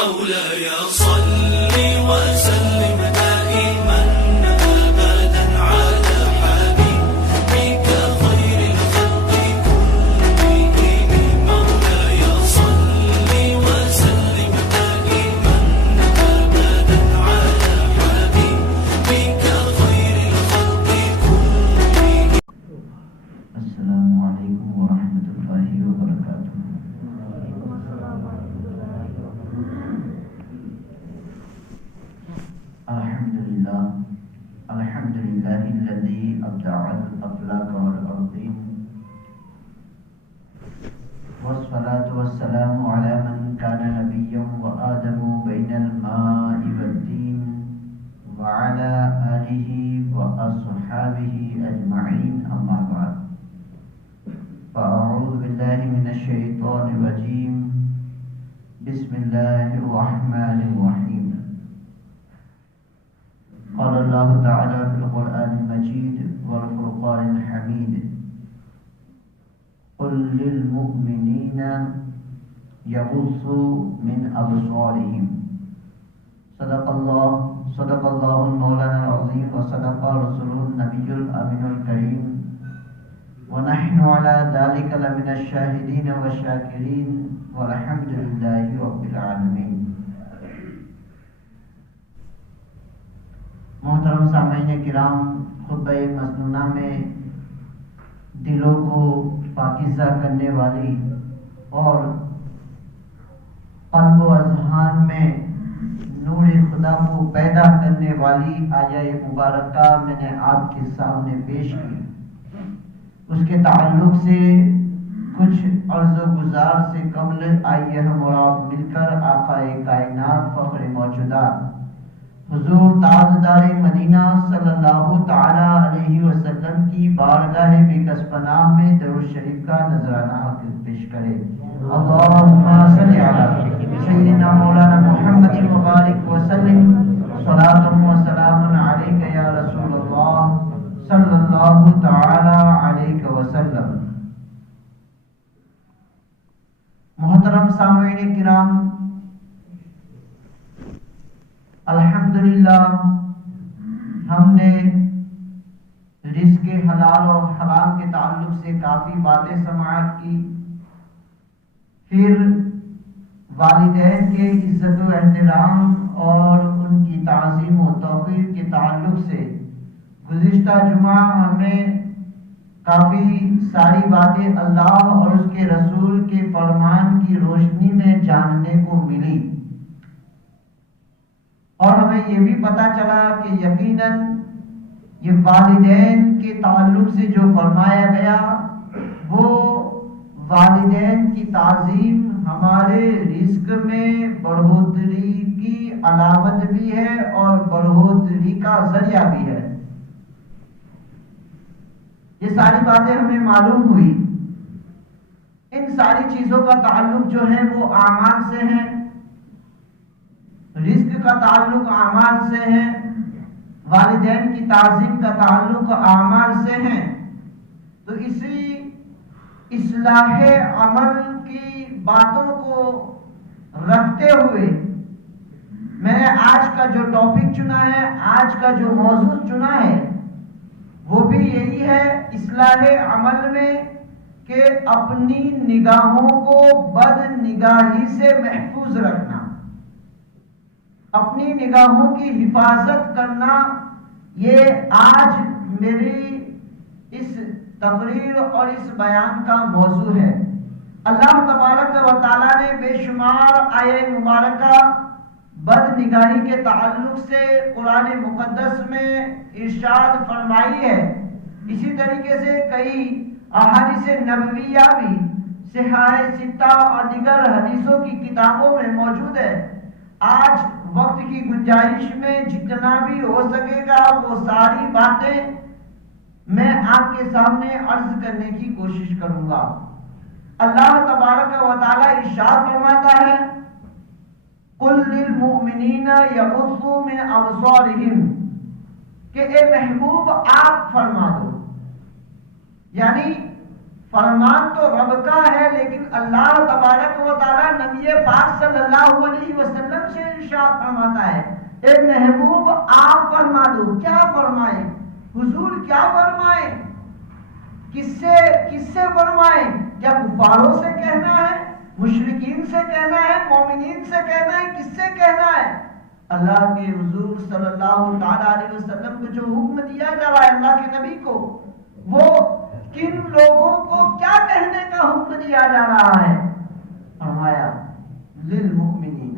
مولاي صل وسلم دائما أبدا على حبيبك خير الخلق كلهم مولاي صل وسلم دائما أبدا على حبيبك خير الخلق كلهم. السلام عليكم ورحمة الله وبركاته. الحمد لله الذي أبدع الأفلاك والأرضين، والصلاة والسلام على من كان نبيا وآدم بين الماء والدين، وعلى آله وأصحابه أجمعين، أما بعد، فأعوذ بالله من الشيطان الرجيم. بسم الله الرحمن الرحيم. قال الله تعالى في القرآن المجيد والفرقان الحميد: قل للمؤمنين يغضوا من أبصارهم. صدق الله المولانا العظيم، وصدق رسوله النبي الأمين الكريم، ونحن على ذلك لمن الشاهدين والشاكرين، والحمد لله رب العالمين. محترم سامعین کرام، خطبہ مسنونہ میں دلوں کو پاکیزہ کرنے والی اور قلب و اذہان میں نور خدا کو پیدا کرنے والی آیہ مبارکہ میں نے آپ کے سامنے پیش کی. اس کے تعلق سے کچھ عرض و گزار سے قبل آئیے ہم اور آپ مل کر آقا کائنات فخر موجودات حضور تاجدار مدینہ صلی اللہ تعالی علیہ وسلم کی بارگاہ بکس پناہ میں درود شریف کا نذرانہ پیش کرے. اللہم صلی علی سیدنا مولانا محمد مبارک وسلم. صلاۃ و سلام علیک یا رسول اللہ صلی اللہ تعالی علیہ وسلم. محترم سامعین کرام، الحمدللہ ہم نے رزق حلال اور حرام کے تعلق سے کافی باتیں سماعت کی. پھر والدین کے عزت و احترام اور ان کی تعظیم و توقیر کے تعلق سے گزشتہ جمعہ ہمیں کافی ساری باتیں اللہ اور اس کے رسول کے فرمان کی روشنی میں جاننے کو ملی، اور ہمیں یہ بھی پتہ چلا کہ یقیناً یہ والدین کے تعلق سے جو فرمایا گیا وہ والدین کی تعظیم ہمارے رزق میں بڑھوتری کی علامت بھی ہے اور بڑھوتری کا ذریعہ بھی ہے. یہ ساری باتیں ہمیں معلوم ہوئی. ان ساری چیزوں کا تعلق جو ہے وہ اعمال سے ہے، رزق کا تعلق اعمال سے ہے، والدین کی تعظیم کا تعلق اعمال سے ہے. تو اسی اصلاح عمل کی باتوں کو رکھتے ہوئے میں نے آج کا جو ٹاپک چنا ہے، آج کا جو موضوع چنا ہے، وہ بھی یہی ہے اصلاح عمل میں کہ اپنی نگاہوں کو بد نگاہی سے محفوظ رکھنا، اپنی نگاہوں کی حفاظت کرنا. یہ آج میری اس تقریر اور اس بیان کا موضوع ہے. اللہ تبارک و تعالیٰ نے بے شمار آیہ مبارکہ بد نگاہی کے تعلق سے قرآن مقدس میں ارشاد فرمائی ہے. اسی طریقے سے کئی احادیث نبویہ بھی صحاح ستہ اور دیگر حدیثوں کی کتابوں میں موجود ہے. آج وقت کی گنجائش میں جتنا بھی ہو سکے گا وہ ساری باتیں میں آپ کے سامنے عرض کرنے کی کوشش کروں گا. اللہ تبارک و تعالی ارشاد فرماتا ہے: قل للمؤمنین یغضوا من ابصارہم، کہ اے محبوب آپ فرما دو، یعنی فرمان تو رب کا ہے، لیکن اللہ تبارک و تعالیٰ نبی پاک صلی اللہ علیہ وسلم سے ارشاد فرماتا ہے، اے محبوب آپ فرما دو۔ کیا فرمائیں حضور؟ کیا فرمائیں؟ کس سے فرمائیں؟ کیا کفاروں سے کہنا ہے، مشرکین سے کہنا ہے، مومنین سے کہنا ہے، کس سے کہنا ہے؟ اللہ کے حضور صلی اللہ تعالیٰ علیہ وسلم کو جو حکم دیا جا رہا ہے اللہ کے نبی کو، وہ کن لوگوں کو کیا کہنے کا حکم دیا جا رہا ہے؟ فرمایا للمؤمنین،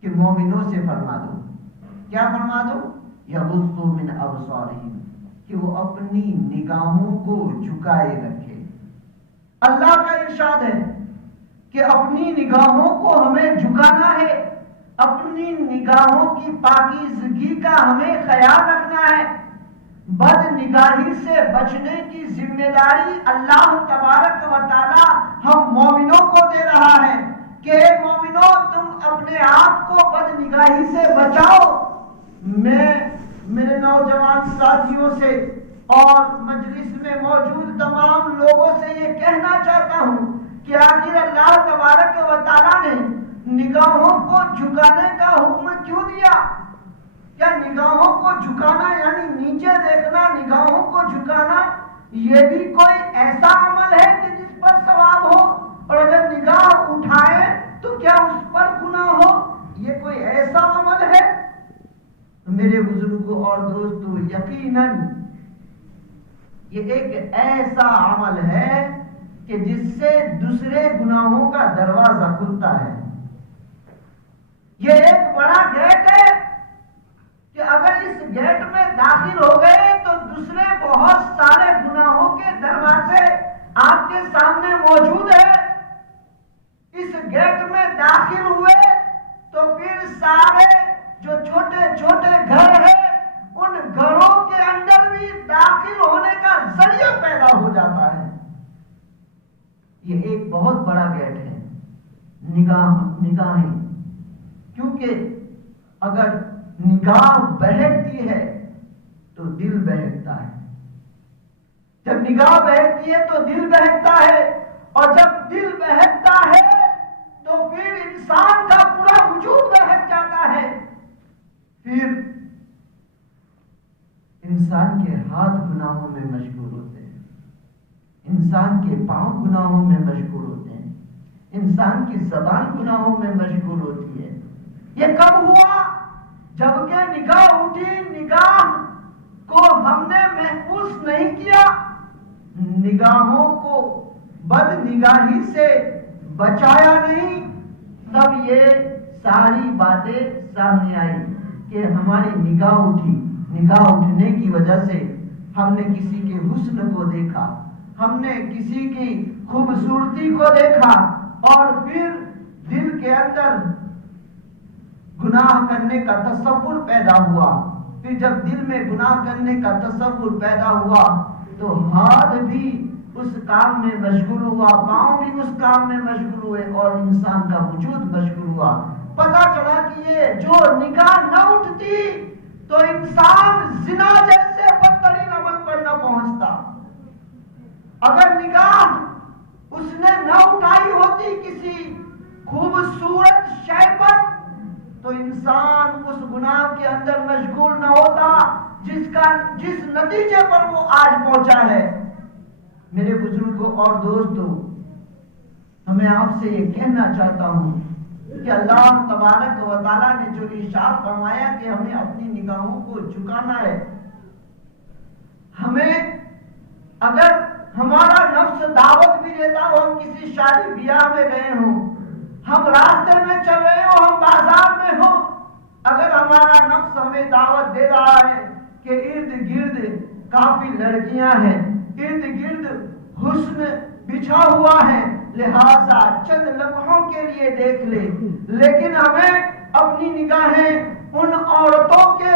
کہ مومنوں سے فرما دو۔ کیا فرما دو؟ یغضوا من ابصارہم، کہ وہ اپنی نگاہوں کو جھکائے رکھے۔ اللہ کا ارشاد ہے کہ اپنی نگاہوں کو ہمیں جھکانا ہے، اپنی نگاہوں کی پاکیزگی کا ہمیں خیال رکھنا ہے۔ بد نگاہی سے بچنے کی ذمہ داری اللہ تبارک و تعالی ہم مومنوں کو دے رہا ہے کہ مومنوں تم اپنے آپ کو بد نگاہی سے بچاؤ۔ میں میرے نوجوان ساتھیوں سے اور مجلس میں موجود تمام لوگوں سے یہ کہنا چاہتا ہوں کہ آخر اللہ تبارک و تعالیٰ نے نگاہوں کو جھکانے کا حکم کیوں دیا؟ کیا نگاہوں کو جھکانا یعنی نیچے دیکھنا، نگاہوں کو جھکانا یہ بھی کوئی ایسا عمل ہے کہ جس پر ثواب ہو؟ اور اگر نگاہ اٹھائے تو کیا اس پر گناہ ہو؟ یہ کوئی ایسا عمل ہے؟ میرے بزرگوں اور دوستوں، یقیناً یہ ایک ایسا عمل ہے کہ جس سے دوسرے گناہوں کا دروازہ کھلتا ہے۔ یہ ایک بڑا گیٹ ہے کہ اگر اس گیٹ میں داخل ہو گئے تو دوسرے بہت سارے گناہوں کے دروازے آپ کے سامنے موجود ہیں۔ اس گیٹ میں داخل ہوئے تو پھر سارے جو چھوٹے چھوٹے گھر ہیں ان گھروں کے اندر بھی داخل ہونے کا ذریعہ پیدا ہو جاتا ہے۔ یہ ایک بہت بڑا گیٹ ہے، نگاہیں، کیونکہ اگر نگاہ بہکتی ہے تو دل بہکتا ہے، جب نگاہ بہکتی ہے تو دل بہکتا ہے، اور جب دل بہکتا ہے تو پھر انسان کا پورا وجود بہک جاتا ہے۔ پھر انسان کے ہاتھ گناہوں میں مشغول ہوتے ہیں، انسان کے پاؤں گناہوں میں مشغول ہوتے ہیں، انسان کی زبان گناہوں میں مشغول ہوتی ہے۔ یہ کب ہوا؟ جبکہ نگاہ اٹھی، نگاہ کو ہم نے محفوظ نہیں کیا، نگاہوں کو بد نگاہی سے بچایا نہیں، تب یہ ساری باتیں سامنے آئی کہ ہماری نگاہ اٹھی۔ نگاہ اٹھنے کی وجہ سے ہم نے کسی کے حسن کو دیکھا، ہم نے کسی کی خوبصورتی کو دیکھا، اور پھر دل کے اندر گناہ کرنے کا تصور پیدا ہوا۔ پھر جب دل میں گناہ کرنے کا تصور پیدا ہوا تو ہاتھ بھی اس کام میں مشغول ہوا، پاؤں بھی اس کام میں مشغول ہوئے، اور انسان کا وجود مشغول ہوا۔ پتا چلا کہ یہ جو نگاہ نہ اٹھتی تو انسان زنا جیسے بدترین عمل پر نہ پہنچتا۔ اگر نگاہ اس نے نہ اٹھائی ہوتی کسی خوبصورت شے پر تو انسان اس گناہ کے اندر مشغول نہ ہوتا جس نتیجے پر وہ آج پہنچا ہے۔ میرے بزرگوں اور دوستوں، میں آپ سے یہ کہنا چاہتا ہوں کہ اللہ تبارک و تعالیٰ نے جو ارشاد فرمایا کہ ہمیں اپنی نگاہوں کو جھکانا ہے، ہمیں اگر ہمارا نفس دعوت بھی دیتا ہو، ہم کسی شادی بیاہ میں گئے ہوں، ہم راستے میں چل رہے ہوں، ہم بازار میں ہوں، اگر ہمارا نفس ہمیں دعوت دے رہا ہے کہ ارد گرد کافی لڑکیاں ہیں، ارد گرد حسن بچھا ہوا ہے، لہذا چند لمحوں کے لیے دیکھ لے، لیکن ہمیں اپنی نگاہیں ان عورتوں کے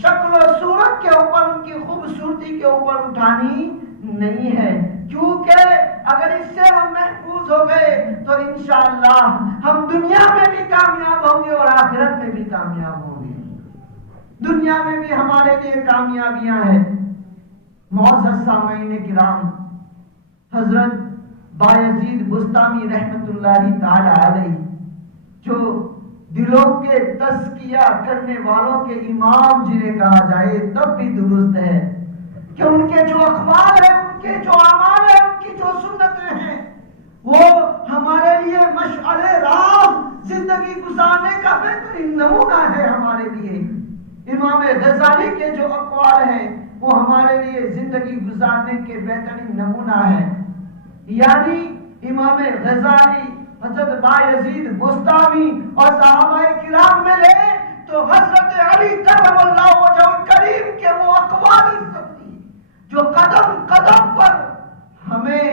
شکل و صورت کے اوپر، ان کی خوبصورتی کے اوپر اٹھانی نہیں ہے، کیونکہ اگر اس سے ہم محفوظ ہو گئے تو انشاءاللہ ہم دنیا میں بھی کامیاب ہوں گے اور آخرت میں بھی کامیاب ہوں گے۔ دنیا میں بھی ہمارے لیے کامیابیاں ہیں۔ معزز سامعین کرام، حضرت بایزید بستامی رحمت اللہ تعالی علیہ، جو دلوں کے تزکیہ کرنے والوں کے امام جنہیں کہا جائے تب بھی درست ہے کہ ان کے جو اقوال ہیں، ان کے جو اعمال ہیں، ان کی جو سنتیں ہیں، وہ ہمارے لیے مشعل راہ زندگی گزارنے کا بہترین نمونہ ہے ہمارے لیے۔ امام غزالی کے جو اقوال ہیں وہ ہمارے لیے زندگی گزارنے کے بہترین نمونہ ہے۔ یعنی امام غزالی، حضرت بایزید بستامی اور صحابہ کرام میں لے تو حضرت علی کرم اللہ وجہ کریم کے وہ اقوال سبھی جو قدم قدم پر ہمیں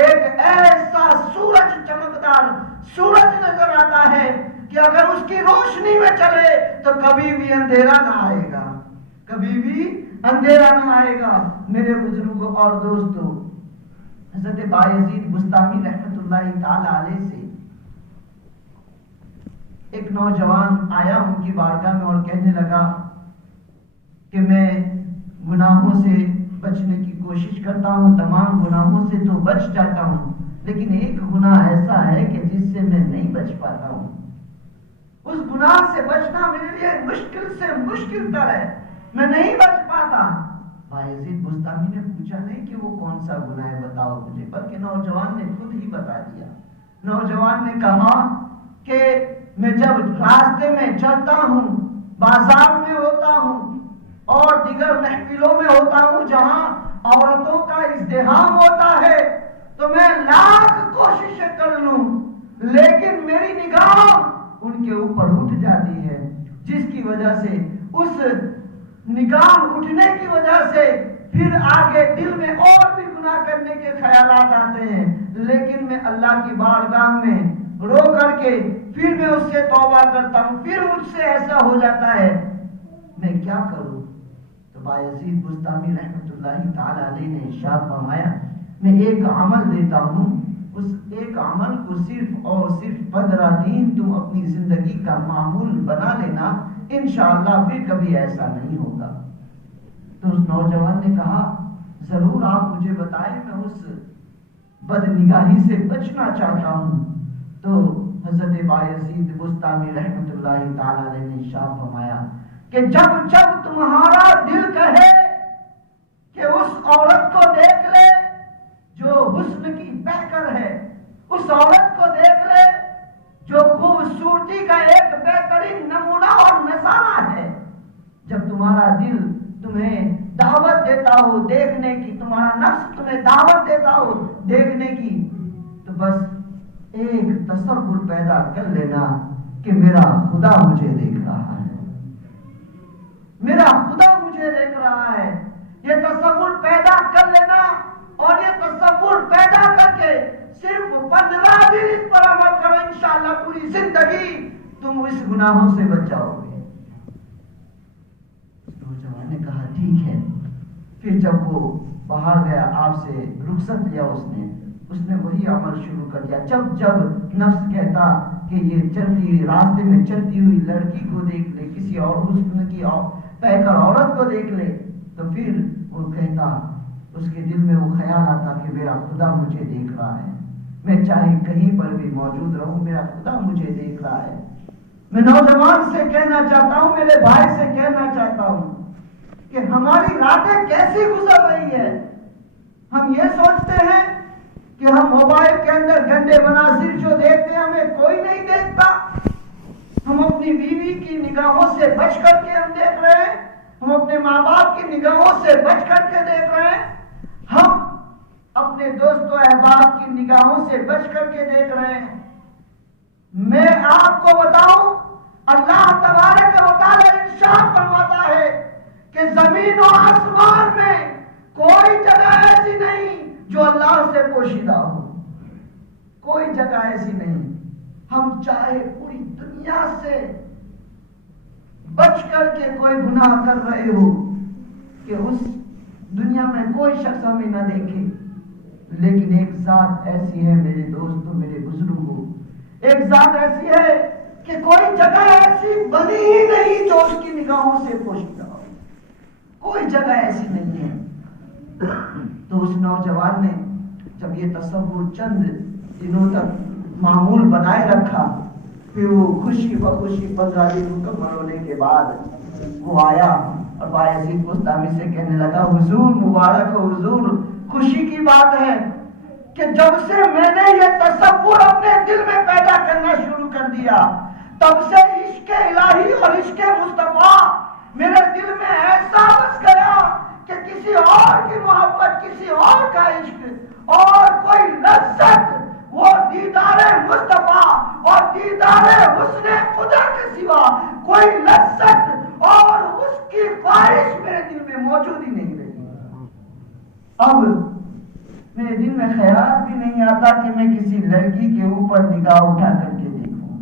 ایک ایسا سورج چمکدار سورج نظر آتا ہے کہ اگر اس کی روشنی میں چلے تو کبھی بھی اندھیرا نہ آئے گا، کبھی بھی اندھیرا نہ آئے گا۔ میرے بزرگوں اور دوستوں، حضرت بایزید بستامی رحمت اللہ تعالی علیہ سے ایک نوجوان آیا ان کی بارگاہ میں اور کہنے لگا کہ میں گناہوں سے بچنے کی کوشش کرتا ہوں، تمام گناہوں سے تو بچ جاتا ہوں، لیکن ایک گناہ ایسا ہے کہ جس سے میں نہیں بچ پاتا ہوں۔ اس گناہ سے بچنا میرے لیے مشکل سے مشکل تر ہے، میں نہیں بچ پاتا۔ بایزید بستامی نے پوچھا نہیں کہ وہ کون سا گناہ ہے بتاؤ مجھے، بلکہ نوجوان نے خود ہی بتا دیا۔ نوجوان نے کہا کہ میں جب راستے میں چلتا ہوں، بازار میں ہوتا ہوں اور دیگر محفلوں میں ہوتا ہوں جہاں عورتوں کا ازدحام ہوتا ہے، تو میں لاکھ کوششیں کر لوں لیکن میری نگاہ ان کے اوپر اٹھ جاتی ہے، جس کی وجہ سے اس نگاہ اٹھنے کی وجہ سے پھر آگے دل میں اور بھی گناہ کرنے کے خیالات آتے ہیں، لیکن میں اللہ کی بارگاہ میں رو کر کے پھر میں اس سے توبہ کرتا ہوں، پھر مجھ سے ایسا ہو جاتا ہے، میں کیا کروں؟ تو بایزید بستامی رحمت اللہ تعالی علیہ نے ارشاد فرمایا، میں ایک عمل دیتا ہوں، اس ایک عمل کو صرف اور صرف 15 دن تم اپنی زندگی کا معمول بنا لینا، انشاءاللہ پھر کبھی ایسا نہیں ہوگا۔ تو اس نوجوان نے کہا ضرور آپ مجھے بتائیں، میں اس بد نگاہی سے بچنا چاہتا ہوں۔ تو حضرت بایزید بستامی رحمت اللہ تعالی علیہ نے ارشاد فرمایا کہ جب جب تمہارا دل کہے کہ اس عورت کو دیکھ لے جو حسن کی پیکر ہے، اس عورت کو دیکھ لے جو خوبصورتی کا ایک بہترین نمونہ اور نظارہ ہے، جب تمہارا دل تمہیں دعوت دیتا ہو دیکھنے کی، تمہارا نفس تمہیں دعوت دیتا ہو دیکھنے کی، تو بس ایک تصور پیدا کر لینا کہ میرا خدا مجھے دیکھ رہا ہے، میرا خدا مجھے دیکھ رہا ہے۔ یہ تصور پیدا کر لینا اور یہ تصور پیدا کر کے صرف 15 دن اس پر عمل کرو، انشاءاللہ پوری زندگی تم اس گناہوں سے بچ جاؤ گے۔ نوجوان نے کہا ٹھیک ہے۔ پھر جب وہ باہر گیا، آپ سے رخصت لیا اس نے وہی عمل شروع کر دیا۔ جب جب نفس کہتا کہ یہ چلتی راستے میں چلتی ہوئی لڑکی کو دیکھ لے، کسی اور حسن کی پیکر عورت کو دیکھ لے، تو پھر وہ کہتا، اس کے دل میں وہ خیال آتا کہ میرا خدا مجھے دیکھ رہا ہے، میں چاہے کہیں پر بھی موجود رہوں، میرا خدا مجھے دیکھ رہا ہے۔ میں نوجوان سے کہنا چاہتا ہوں، میرے بھائی سے کہنا چاہتا ہوں کہ ہماری راتیں کیسی گزر رہی ہے۔ ہم یہ سوچتے ہیں کہ ہم موبائل کے اندر گندے مناظر جو دیکھتے ہیں ہمیں کوئی نہیں دیکھتا، ہم اپنی بیوی کی نگاہوں سے بچ کر کے ہم دیکھ رہے ہیں، ہم اپنے ماں باپ کی نگاہوں سے بچ کر کے دیکھ رہے ہیں، ہم اپنے دوست و احباب کی نگاہوں سے بچ کر کے دیکھ رہے ہیں۔ میں آپ کو بتاؤں، اللہ تبارک و تعالی ارشاد فرماتا ہے کہ زمین و آسمان میں کوئی جگہ ایسی نہیں جو اللہ سے پوشیدہ ہو، کوئی جگہ ایسی نہیں۔ ہم چاہے پوری دنیا سے بچ کر کے کوئی گناہ کر رہے ہو کہ اس دنیا میں کوئی شخص ہمیں نہ دیکھے، لیکن ایک ذات ایسی ہے میرے دوستوں، میرے بزرگوں، ایک ذات ایسی ہے کہ کوئی جگہ ایسی بنی ہی نہیں جو اس کی نگاہوں سے پوشیدہ ہو، کوئی جگہ ایسی نہیں ہے۔ تو اس نوجوان نے جب یہ تصور چند دنوں تک معمول بنائے رکھا، پھر وہ خوشی بخوشی 15 دن مکمل ہونے کے بعد وہ آیا اور بایزید بستامی سے کہنے لگا، حضور مبارک ہو حضور، خوشی کی بات ہے کہ جب سے میں نے یہ تصور اپنے دل میں پیدا کرنا شروع کر دیا، تب سے عشق الہی اور عشق مصطفیٰ میرے دل میں ایسا بس گیا کہ کسی اور کی محبت، کسی اور کا عشق اور کوئی لذت، وہ دیدار مصطفیٰ اور دیدار حسن خدا کے سوا کوئی لذت اور اس کی خواہش میرے دل میں موجود ہی نہیں رہی۔ اب میرے دل میں خیال بھی نہیں آتا کہ میں کسی لڑکی کے اوپر نگاہ اٹھا کر کے دیکھوں۔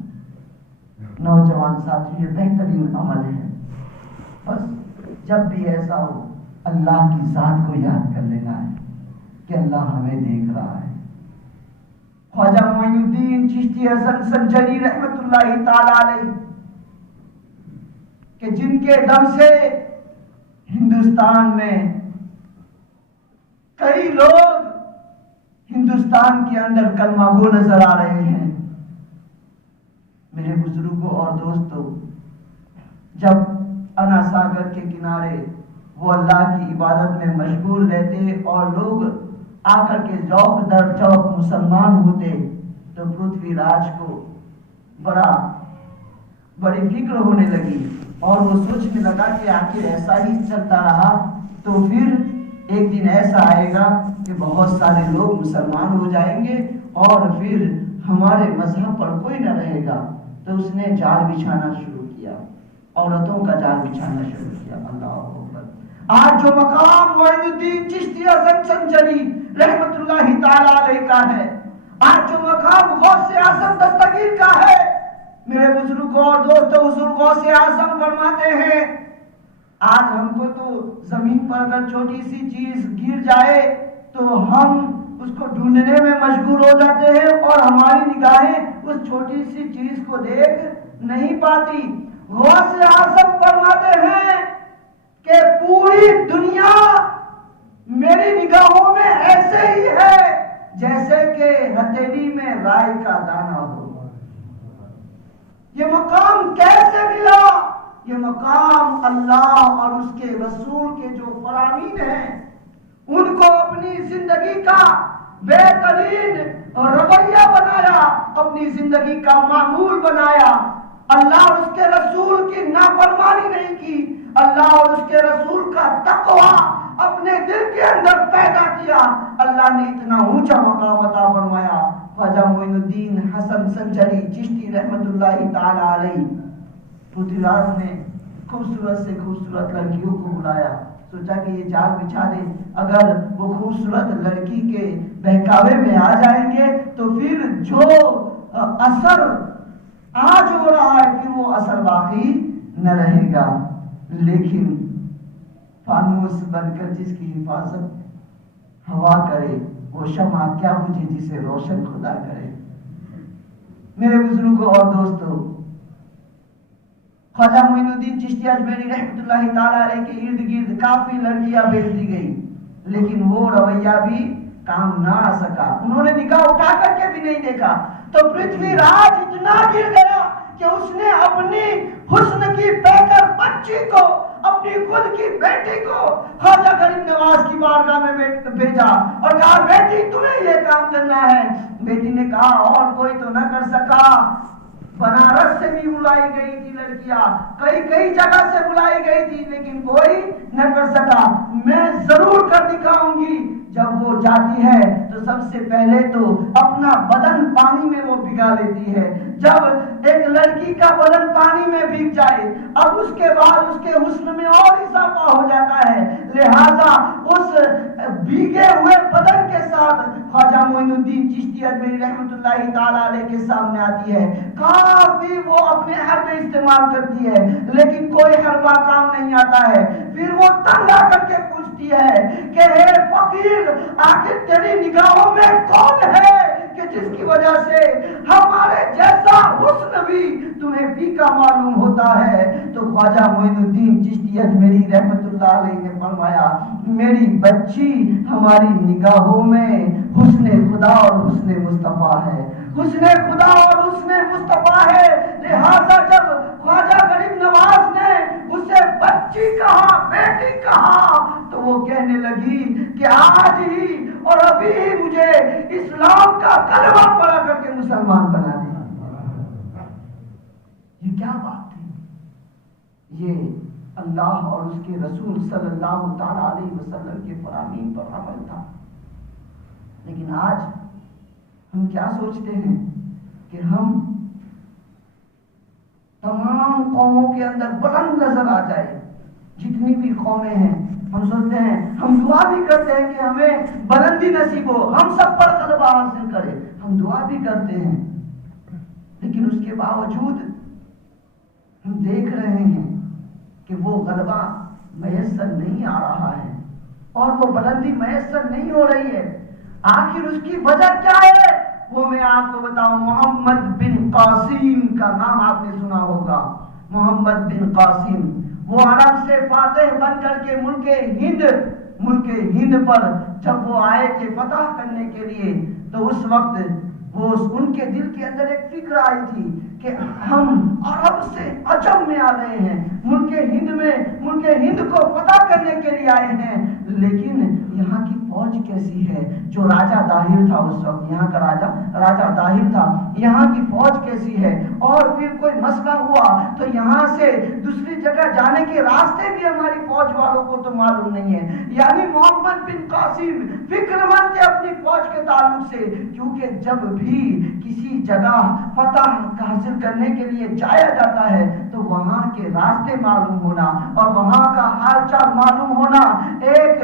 نوجوان ساتھی، یہ بہترین عمل ہے، بس جب بھی ایسا ہو اللہ کی ذات کو یاد کر لینا ہے کہ اللہ ہمیں دیکھ رہا ہے۔ خواجہ معین الدین چشتی حسن سنجری رحمت اللہ تعالی علیہ، کہ جن کے دم سے ہندوستان میں کئی لوگ ہندوستان کے اندر کلمہ گو نظر آ رہے ہیں۔ میرے بزرگوں اور دوستوں، جب انا ساگر کے کنارے وہ اللہ کی عبادت میں مشغول رہتے اور لوگ آ کر کے چوک در چوک مسلمان ہوتے، تو پرتھوی راج کو بڑی فکر ہونے لگی اور وہ سوچنے لگا کہ آخر ایسا ہی چلتا رہا تو پھر ایک دن ایسا آئے گا کہ بہت سارے لوگ مسلمان ہو جائیں گے اور پھر ہمارے مذہب پر کوئی نہ رہے گا۔ تو اس نے جال بچھانا شروع کیا، عورتوں کا جال بچھانا شروع کیا۔ اللہ اکبر۔ آج جو مقام معین الدین چشتی حسن سنجری رحمت اللہ تعالی علیہ کا ہے، آج جو مقام غوث اعظم دستگیر کا ہے، میرے بزرگوں اور دوستوں، حضور غوث اعظم فرماتے ہیں، آج ہم کو تو زمین پر اگر چھوٹی سی چیز گر جائے تو ہم اس کو ڈھونڈنے میں مشغول ہو جاتے ہیں اور ہماری نگاہیں اس چھوٹی سی چیز کو دیکھ نہیں پاتی۔ غوث اعظم فرماتے ہیں کہ پوری دنیا میری نگاہوں میں ایسے ہی ہے جیسے کہ ہتھیلی میں رائی کا دانہ ہو۔ یہ مقام کیسے ملا؟ یہ مقام اللہ اور اس کے رسول کے جو فرامین ہیں ان کو اپنی زندگی کا بہترین رویہ بنایا، اپنی زندگی کا معمول بنایا۔ اللہ اور اس کے رسول کی نافرمانی نہیں کی، اللہ اور اس کے رسول کا تقویٰ اپنے دل کے اندر پیدا کیا۔ اللہ نے اتنا اونچا مقام عطا فرمایا۔ خواجہ معین الدین حسن سنجری چشتی رحمت اللہ تعالی علیہ، پتری راج نے خوبصورت سے خوبصورت لڑکیوں کو بلایا، سوچا کہ یہ جال بچھا دے، اگر وہ خوبصورت لڑکی کے بہکاوے میں آ جائیں گے تو پھر جو اثر آج ہو رہا ہے پھر وہ اثر باقی نہ رہے گا۔ لیکن فانوس بن کر جس کی حفاظت ہوا کرے وہ شمع کیا بجھے جسے روشن خدا کرے۔ میرے بزرگوں اور دوستوں، خواجہ معین الدین چشتی اجمیری رحمت اللہ تعالی علیہ کے ارد گرد کافی لڑکیاں بھیج دی گئی، لیکن وہ رویہ بھی کام نہ آ سکا۔ انہوں نے نگاہ اٹھا کر کے بھی نہیں دیکھا تو پرتھوی راج اتنا گر گیا کہ اس نے اپنی حسن کی پیکر بچی کو، اپنی خود کی بیٹی کو خواجہ غریب نواز کی بارگاہ میں بھیجا اور کہا بیٹی تمہیں یہ کام کرنا ہے۔ بیٹی نے کہا اور کوئی تو نہ کر سکا، بنارس سے بھی بلائی گئی تھی لڑکیاں، کئی جگہ سے بلائی گئی تھی لیکن کوئی نہ کر سکا، میں ضرور کر دکھاؤں گی۔ جب وہ جاتی ہے تو سب سے پہلے تو اپنا بدن پانی میں وہ بھگا لیتی ہے۔ جب ایک لڑکی کا بدن پانی میں بھیگ جائے اب اس کے بعد اس کے حسن میں اور اضافہ ہو جاتا ہے، لہذا اس بھیگے ہوئے بدن کے ساتھ خواجہ معین الدین چشتی اجمیری رحمت اللہ تعالی علیہ کے سامنے آتی ہے۔ کافی وہ اپنے حربے استعمال کرتی ہے لیکن کوئی حربہ کام نہیں آتا ہے۔ پھر وہ تنگ آ کر کے پوچھتی ہے کہ اے فقیر داہر آخر تیری نگاہوں میں کون ہے کہ جس کی وجہ سے ہمارے جیسا حسن بھی تمہیں پھیکا معلوم ہوتا ہے؟ تو خواجہ معین الدین چشتی اجمیری رحمت اللہ علیہ نے فرمایا میری بچی ہماری نگاہوں میں حسن خدا اور حسن مصطفیٰ ہے، حسن خدا اور حسن مصطفیٰ ہے۔ لہذا جب خواجہ غریب نواز نے اسے بچی کہا، بیٹی کہا، تو وہ کہنے لگی کہ آج ہی اور ابھی ہی مجھے اسلام کا کلمہ پڑھا کر کے مسلمان بنا دے۔ یہ کیا بات ہے؟ یہ اللہ اور اس کے رسول صلی اللہ تعالی علیہ وسلم کے فرامین پر عمل تھا۔ لیکن آج ہم کیا سوچتے ہیں کہ ہم تمام قوموں کے اندر بلند نظر آ جائے، جتنی بھی قومیں ہیں ہم سوچتے ہیں، ہم دعا بھی کرتے ہیں کہ ہمیں بلندی نصیب ہو، ہم سب پر غلبہ حاصل کرے، ہم دعا بھی کرتے ہیں، لیکن اس کے باوجود ہم دیکھ رہے ہیں کہ وہ غلبہ میسر نہیں آ رہا ہے اور وہ بلندی میسر نہیں ہو رہی ہے۔ آخر اس کی وجہ کیا ہے وہ میں آپ کو بتاؤں۔ محمد بن قاسم کا نام آپ نے سنا ہوگا۔ محمد بن قاسم وہ عرب سے فاتح بن کر کے ملک ہند پر جب وہ آئے تھے فتح کرنے کے لیے، تو اس وقت وہ ان کے دل کے اندر ایک فکر آئی تھی کہ ہم عرب سے عجم میں آ رہے ہیں، ملک ہند کو فتح کرنے کے لیے آئے ہیں، لیکن یہاں کی فوج کیسی ہے؟ جو راجہ داہر تھا اس وقت، یہاں کا راجہ داہر تھا، یہاں کی فوج کیسی ہے؟ اور پھر کوئی مسئلہ ہوا تو یہاں سے دوسری جگہ جانے کے راستے بھی ہماری فوج والوں کو تو معلوم نہیں ہے۔ یعنی محمد بن قاسم فکر مند تھے اپنی فوج کے تعلق سے، کیونکہ جب بھی کسی جگہ فتح حاصل کرنے کے لیے جایا جاتا ہے تو وہاں کے راستے معلوم ہونا اور وہاں کا حال چال معلوم ہونا ایک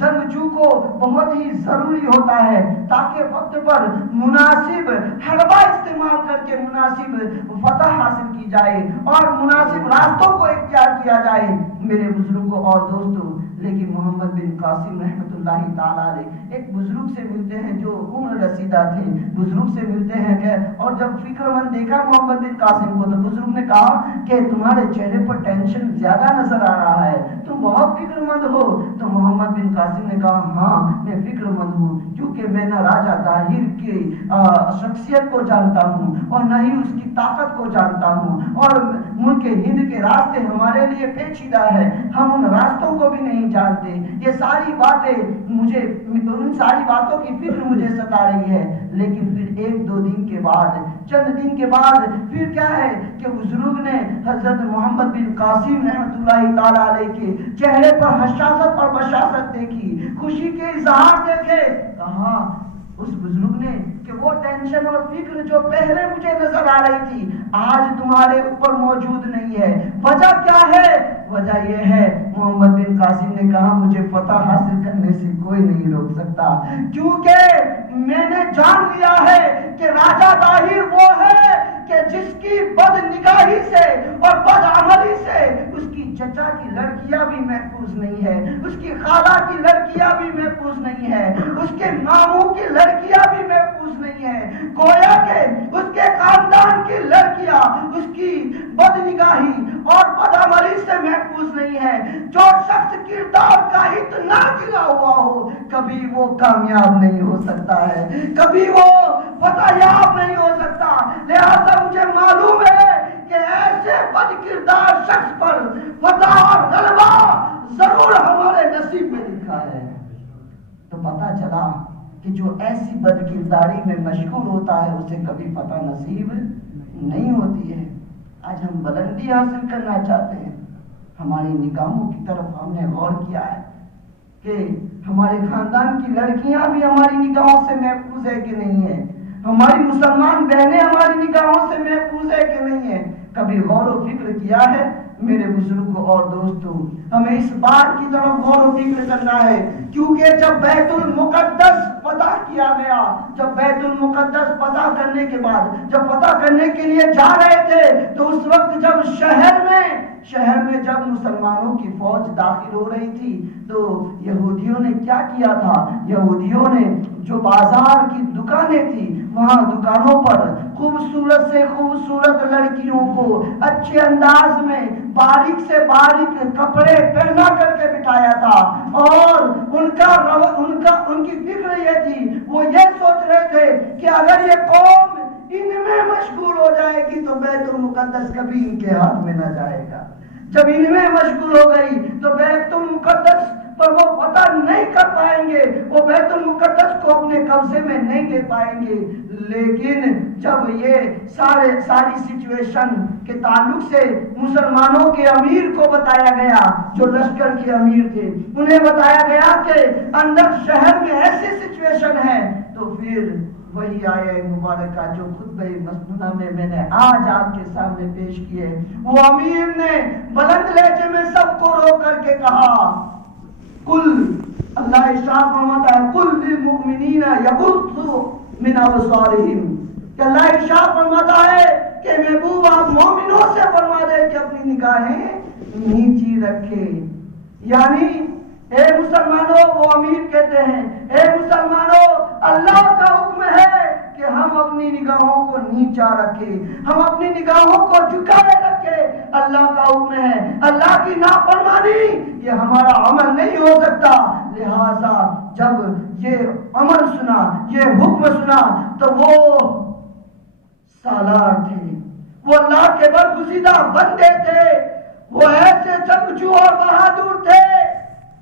جنگجو کو بہت ہی ضروری ہوتا ہے، تاکہ وقت پر مناسب حربہ استعمال کر کے مناسب فتح حاصل کی جائے اور مناسب راستوں کو اختیار کیا جائے میرے بزرگوں اور دوستوں۔ لیکن محمد بن قاسم رحمت اللہ تعالی علیہ ایک بزرگ سے ملتے ہیں جو عمر رسیدہ تھے، بزرگ سے ملتے ہیں کہ اور جب فکر مند دیکھا محمد بن قاسم کو تو بزرگ نے کہا کہ تمہارے چہرے پر ٹینشن زیادہ نظر آ رہا ہے، تم بہت فکر مند ہو۔ تو محمد بن قاسم نے کہا ہاں میں فکر مند ہوں، کیونکہ میں نہ راجہ داہر کی شخصیت کو جانتا ہوں اور نہ ہی اس کی طاقت کو جانتا ہوں، اور ملک ہند کے راستے ہمارے لیے پیچیدہ ہے، ہم ان راستوں کو بھی نہیں جانتے۔ یہ ساری باتیں ان ساری باتوں کی فکر مجھے ستا رہی ہے۔ لیکن پھر ایک دو دن کے بعد، چند دن کے بعد پھر کیا ہے کہ بزرگ نے حضرت محمد بن قاسم رحمت اللہ تعالی علیہ کے چہرے پر حشاشت اور بشاشت دیکھی، خوشی کے اظہار دیکھے۔ کہا اس بزرگ نے کہ وہ ٹینشن اور فکر جو پہلے مجھے نظر آ رہی تھی آج تمہارے اوپر موجود نہیں ہے، وجہ کیا ہے؟ وجہ یہ ہے، محمد بن قاسم نے کہا مجھے فتح حاصل کرنے سے کوئی نہیں روک سکتا، کیونکہ میں نے جان لیا ہے کہ راجہ داہر وہ ہے کہ جس کی بد نگاہی سے اور بد عملی سے اس کی چچا کی لڑکیاں بھی محفوظ نہیں ہے، اس کی خالہ کی لڑکیاں بھی محفوظ نہیں ہے، اس کے ماموں کی لڑکیاں بھی محفوظ نہیں ہے، گویا کہ اس کے خاندان کی لڑکیاں اس کی بد نگاہی اور بد عملی سے محفوظ نہیں ہے۔ جو شخص کردار کا اتنا گرا ہوا ہو کبھی وہ کامیاب نہیں ہو سکتا ہے، کبھی وہ فتح یاب نہیں ہو سکتا۔ لہذا مجھے معلوم ہے کہ ایسے بد کردار شخص پر فتح اور غلبہ ضرور ہمارے نصیب میں لکھا ہے۔ تو پتہ چلا کہ جو ایسی بد کرداری میں مشغول ہوتا ہے اسے کبھی فتح نصیب نہیں ہوتی ہے۔ آج ہم بلندی حاصل کرنا چاہتے ہیں، ہماری نگاہوں کی طرف ہم نے غور کیا ہے کہ ہمارے خاندان کی لڑکیاں بھی ہماری نگاہوں سے محفوظ ہے کہ نہیں ہے، ہماری مسلمان بہنیں ہماری نگاہوں سے محفوظ ہے کہ نہیں ہے۔ کبھی غور و فکر کیا ہے میرے بزرگوں اور دوستوں؟ ہمیں اس بات کی طرف غور و فکر کرنا ہے، کیونکہ جب بیت المقدس فتح کیا گیا، جب بیت المقدس فتح کرنے کے بعد جب فتح کرنے کے لیے جا رہے تھے تو اس وقت جب شہر میں جب جب مسلمانوں کی فوج داخل ہو رہی تھی تو یہودیوں نے کیا کیا تھا؟ یہودیوں نے جو بازار کی دکانیں تھی وہاں دکانوں پر خوبصورت سے خوبصورت لڑکیوں کو اچھے انداز میں باریک سے باریک کپڑے پہنا کر کے بٹھایا تھا، اور ان کی فکر یہ تھی، وہ یہ سوچ رہے تھے کہ اگر یہ قوم ان میں مشغول ہو جائے گی تو بیت المقدس کبھی ان کے ہاتھ میں نہ جائے گا۔ جب ان میں مشغول ہو گئی تو بیت المقدس پر وہ فتح نہیں کر پائیں گے، وہ بیت المقدس کو اپنے قبضے میں نہیں لے پائیں گے۔ لیکن جب یہ ساری سچویشن کے تعلق سے مسلمانوں کے امیر کو بتایا گیا، جو لشکر کے امیر تھے، انہیں بتایا گیا کہ اندر شہر میں ایسی سچویشن ہے، تو پھر وہی آیہ مبارکہ جو خطبہ مسنونہ میں نے آج آپ کے سامنے پیش کی ہے، وہ امیر نے بلند لہجے میں سب کو رو کر کے کہا، کل اللہ ارشاد فرماتا ہے، کل للمؤمنین یغضوا من ابصارہم، کہ اللہ ارشاد فرماتا ہے کہ محبوب آپ مومنوں سے فرما دے کہ اپنی نگاہیں نیچی رکھے۔ یعنی اے مسلمانوں، وہ امیر کہتے ہیں، اے مسلمانوں، اللہ کا حکم ہے کہ ہم اپنی نگاہوں کو نیچا رکھے، ہم اپنی نگاہوں کو جھکائے رکھے۔ اللہ کا حکم ہے، اللہ کی نافرمانی یہ ہمارا عمل نہیں ہو سکتا۔ لہذا جب یہ امر سنا، یہ حکم سنا، تو وہ سالار تھے، وہ اللہ کے برگزیدہ بندے تھے، وہ ایسے جنگجو اور بہادر تھے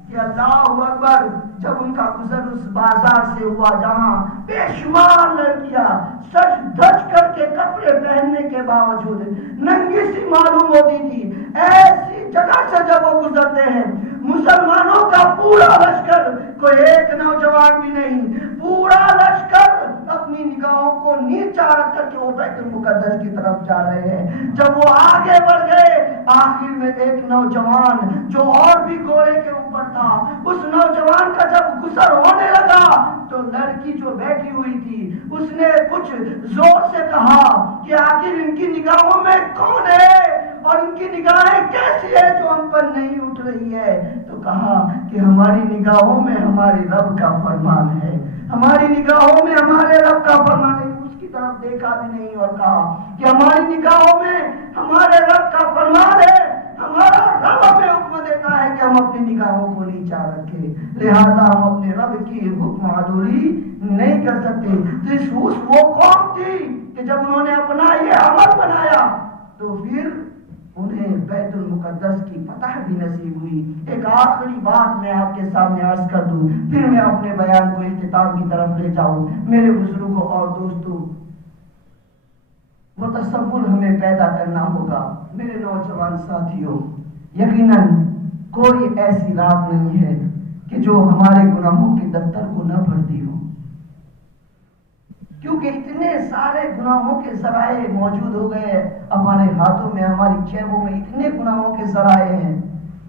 کہ اللہ اکبر، جب ان کا گزر اس بازار سے ہوا جہاں بے شمار لڑکیاں سج دھج کر کے کپڑے پہننے کے باوجود ننگی سی معلوم ہوتی تھی، ایسی جگہ سے جب وہ گزرتے ہیں، مسلمانوں کا پورا لشکر، کوئی ایک نوجوان بھی نہیں، پورا لشکر اپنی نگاہوں کو نیچا رکھ کر کے وہ بیت المقدس کی طرف جا رہے ہیں۔ جب وہ آگے بڑھ گئے، آخر میں ایک نوجوان جو اور بھی گھوڑے کے اوپر تھا، اس نوجوان کا جب گزر ہونے لگا تو لڑکی جو بیٹھی ہوئی تھی اس نے کچھ زور سے کہا کہ آخر ان کی نگاہوں میں کون ہے اور ان کی نگاہیں کیسی ہے جو ہم پر نہیں اٹھ رہی ہے؟ تو کہا کہ ہماری نگاہوں میں ہمارے رب کا فرمان ہے، ہماری نگاہوں میں ہمارے رب کا فرمان ہے۔ اس کی طرف دیکھا بھی نہیں اور کہا کہ ہماری نگاہوں میں ہمارے رب کا فرمان ہے، ہمارا رب ہمیں حکم دیتا ہے کہ ہم اپنی نگاہوں کو نیچا رکھیں، لہذا ہم اپنے رب کی حکم عدولی نہیں کر سکتے۔ تو وہ قوم تھی کہ جب انہوں نے اپنا یہ عمل بنایا تو پھر انہیں بیت المقدس کی فتح بھی نصیب ہوئی۔ ایک آخری بات میں آپ کے سامنے عرض کر دوں، پھر میں اپنے بیان کو اختتام کی طرف لے جاؤں۔ میرے بزرگوں اور دوستوں، وہ تصور ہمیں پیدا کرنا ہوگا۔ میرے نوجوان ساتھیوں، یقیناً کوئی ایسی رات نہیں ہے کہ جو ہمارے گناہوں کے دفتر کو نہ بھرتی ہو، کیونکہ اتنے سارے گناہوں کے ذرائع موجود ہو گئے ہمارے ہاتھوں میں، ہماری جیبوں میں اتنے گناہوں کے ذرائع ہیں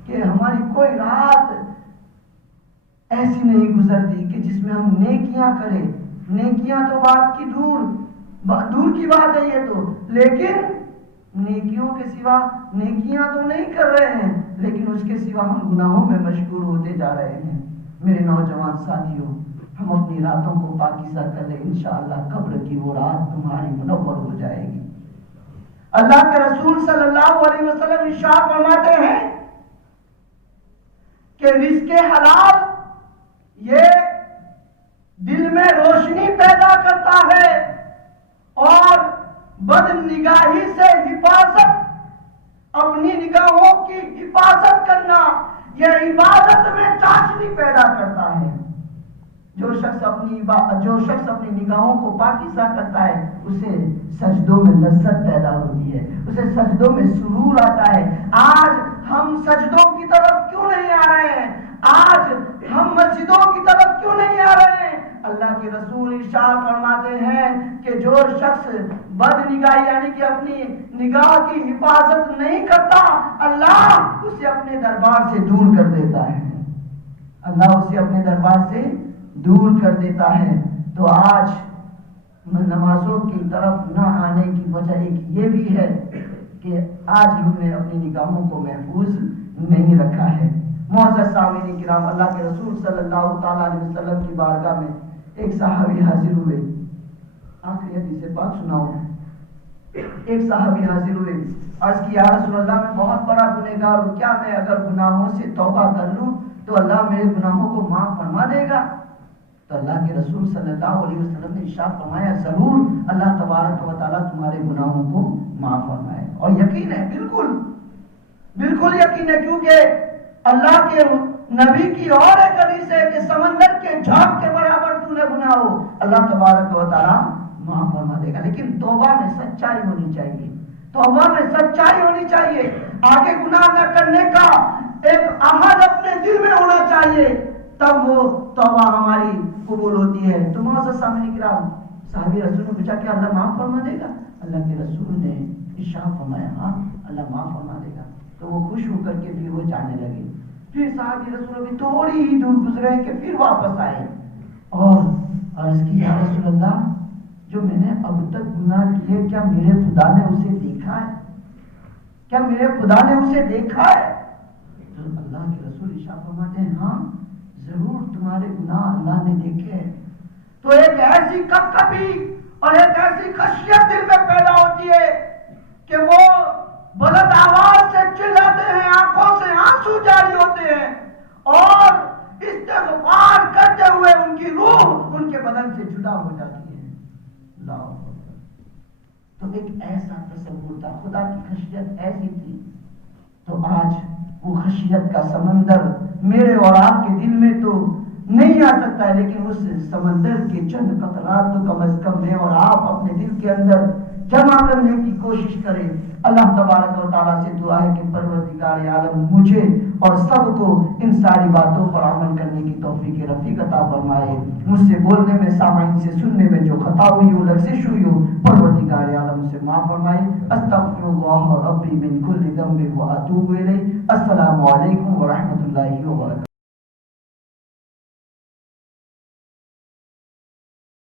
کہ ہماری کوئی رات ایسی نہیں گزرتی کہ جس میں ہم نیکیاں کریں۔ نیکیاں تو بات کی دور کی بات ہے یہ تو، لیکن نیکیوں کے سوا نیکیاں تو نہیں کر رہے ہیں، لیکن اس کے سوا ہم گناہوں میں مشغول ہوتے جا رہے ہیں۔ میرے نوجوان ساتھیوں، ہم اپنی راتوں کو پاکیزہ کر لیں، انشاءاللہ قبر کی وہ رات تمہاری منور ہو جائے گی۔ اللہ کے رسول صلی اللہ علیہ وسلم ارشاد فرماتے ہیں کہ رزق حلال یہ دل میں روشنی پیدا کرتا ہے، اور بد نگاہی سے حفاظت، اپنی نگاہوں کی حفاظت کرنا یہ عبادت میں چاشنی پیدا کرتا ہے۔ جو شخص اپنی نگاہوں کو پاکیزہ کرتا ہے، اسے سجدوں میں لذت پیدا ہوتی ہے، اسے سجدوں میں سرور آتا ہے۔ آج ہم سجدوں کی طرف کیوں نہیں آ رہے ہیں؟ آج ہم مسجدوں کی طرف کیوں نہیں آ رہے ہیں؟ اللہ کے رسول ارشاد فرماتے ہیں کہ جو شخص بد نگاہی یعنی کہ اپنی نگاہ کی حفاظت نہیں کرتا، اللہ اسے اپنے دربار سے دور کر دیتا ہے، اللہ اسے اپنے دربار سے دور کر دیتا ہے۔ تو آج نمازوں کی طرف نہ آنے کی وجہ ایک یہ بھی ہے کہ آج ہم نے اپنی نگاہوں کو محفوظ نہیں رکھا ہے۔ معزز سامعین کرام، اللہ کے رسول صلی اللہ تعالیٰ علیہ وسلم کی بارگاہ میں ایک صحابی حاضر ہوئے، آخری حدیث پاک سناؤں۔ ایک صحابی حاضر ہوئے، عرض کی یا رسول اللہ میں بہت بڑا گنہگار ہوں، کیا میں اگر گناہوں سے توبہ کر لوں تو اللہ میرے گناہوں کو معاف فرما دے گا؟ تو اللہ کے رسول صلی اللہ علیہ وسلم نے ارشاد فرمایا ضرور اللہ تبارک و تعالیٰ تمہارے گناہوں کو معاف فرمائے۔ اور یقین ہے، بالکل یقین ہے، کیونکہ اللہ کے نبی کی اور ایک حدیث ہے کہ سمندر کے جھاگ کے برابر تو نے گناہ ہو اللہ تبارک و تعالیٰ معاف فرما دے گا۔ لیکن توبہ میں سچائی ہونی چاہیے، توبہ میں سچائی ہونی چاہیے، آگے گناہ نہ کرنے کا ایک عہد اپنے دل میں ہونا چاہیے، تب وہ توبہ ہماری قبول ہوتی ہے۔ تو معزز سامعین کرام، صحابی رسول نے پوچھا کہ اللہ معاف فرما دے گا؟ اللہ کے رسول نے ارشاد فرمایا ہاں اللہ معاف فرما دے گا۔ تو وہ خوش ہو کر کے پھر وہ جانے لگے۔ پھر صحابی رسول بھی تھوڑی ہی دور گزرے کہ پھر واپس آئے اور عرض کی یا رسول اللہ جو میں نے اب تک گناہ کیے کیا میرے خدا نے اسے دیکھا ہے؟ کیا میرے خدا نے اسے دیکھا ہے؟ تو اللہ کے رسول ارشاد فرماتے ہیں ہاں ضرور تمہارے گناہ اللہ نے دیکھے ہیں۔ تو ایک ایسی کپکپی اور ایک ایسی خشیت دل میں پیدا ہوتی ہے کہ وہ بلند آواز سے چلاتے ہیں، آنکھوں سے آنسو جاری ہوتے ہیں اور استغفار کرتے ہوئے ان کی روح ان کے بدن سے جدا ہو جاتی ہے۔ اللہ اکبر۔ تو ایک ایسا تصور تھا، خدا کی خشیت ایسی تھی۔ تو آج وہ خشیت کا سمندر میرے اور آپ کے دل میں تو نہیں آ سکتا ہے، لیکن اس سمندر کے چند قطرات تو کم از کم میں اور آپ اپنے دل کے اندر جمع کرنے کی کوشش کریں۔ اللہ تبارک و تعالیٰ سے دعا ہے کہ پروردگار عالم مجھے اور سب کو ان ساری باتوں پر عمل کرنے کی توفیق رفیق عطا فرمائے۔ مجھ سے بولنے میں، سامعین سے سننے میں جو خطا ہوئی ہو، لغزش ہوئی ہو، پروردگار عالم سے معاف فرمائے۔ استغفر اللہ ربی من کل ذنب واتوب الیہ۔ السلام علیکم ورحمۃ اللہ وبرکاتہ۔